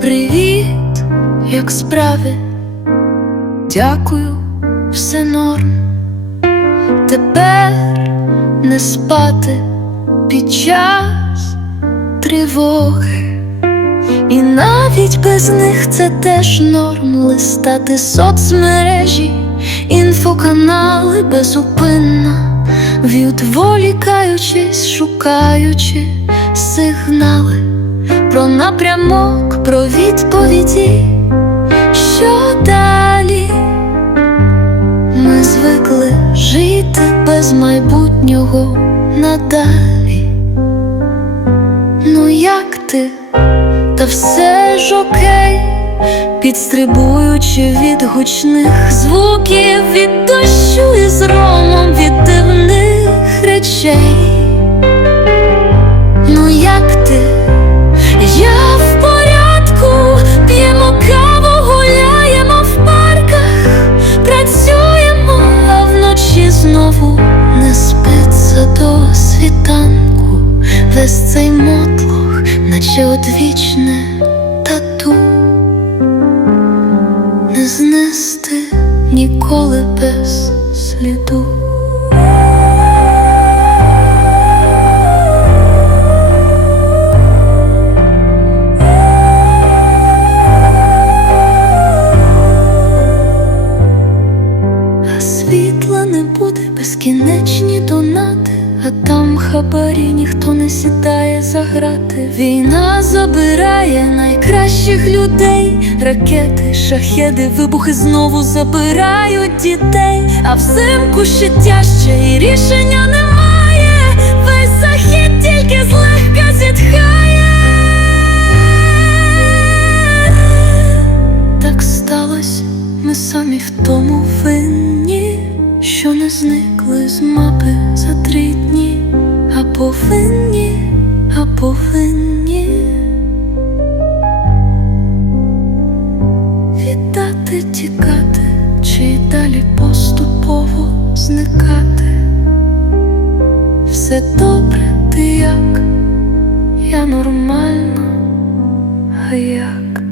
Привіт, як справи? Дякую, все норм. Тепер не спати під час тривоги. І навіть без них це теж норм листати соцмережі, інфоканали безупинно, відволікаючись, шукаючи сигнали про напрямок, про відповіді, що далі ми звикли жити без майбутнього надалі. Ну як ти? Та все ж окей, підстрибуючи від гучних звуків, від дощу і зромом від дивних речей. Ну як ти? Весь цей мотлох, наче одвічне тату, не знести ніколи без сліду. Хабарі ніхто не сідає за грати. Війна забирає найкращих людей, ракети, шахеди, вибухи знову забирають дітей, а взимку ще тяжче і рішення немає. Весь захід тільки злегка зітхає. Так сталося, ми самі в тому винні, що не зникли з мапи повинні, а повинні віддати, тікати, чи далі поступово зникати. Все добре, ти як? Я нормально, а як?